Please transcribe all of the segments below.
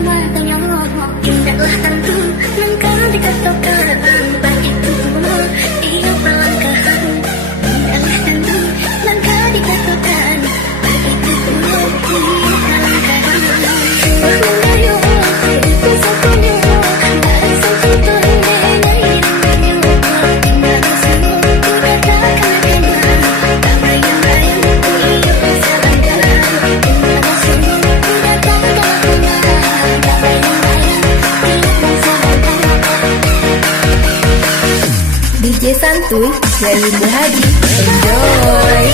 matanya indahlah tentu langkah dikatakan bagiku. Iyo perlangkahan indahlah tentu langkah dikatakan bagiku. Iyo perlangkahan mengayo itu satunya dari sejuta dari dengannya tinggal semua ku katakan dengan tak bayang-bayang iyo persahabatan tinggal semua ku katakan dengan tak bayang-bayang iyo persahabatan. DJ Santuy dari Muhadi, enjoy.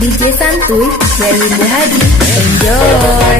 DJ Santuy dari Muhadi, enjoy.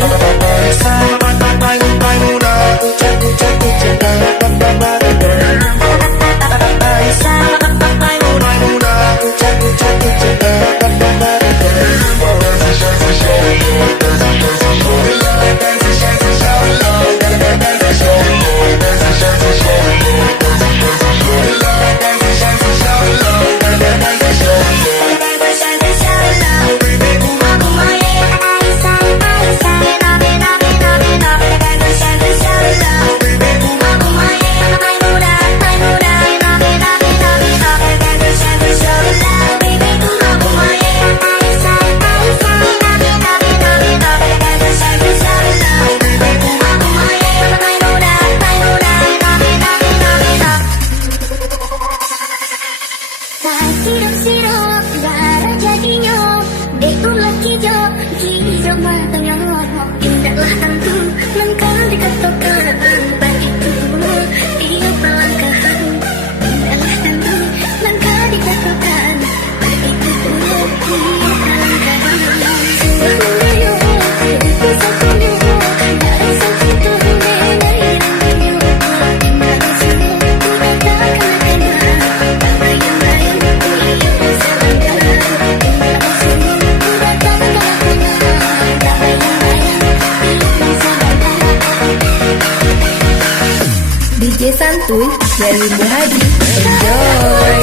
Sirap-sirap darah jadinya itulah hijau matanya indahlah tentu langkah dikatakan bagiku. Iyo perlangkahan indahlah tentu langkah dikatakan bagiku. Iyo perlangkahan mengayo itu satunya dari sejuta dari dengannya tinggal semua ku katakan dengan tak bayang-bayang. DJ Santuy dari Muhadi, enjoy.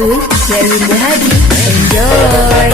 Santuy dari Muhadi. Enjoy.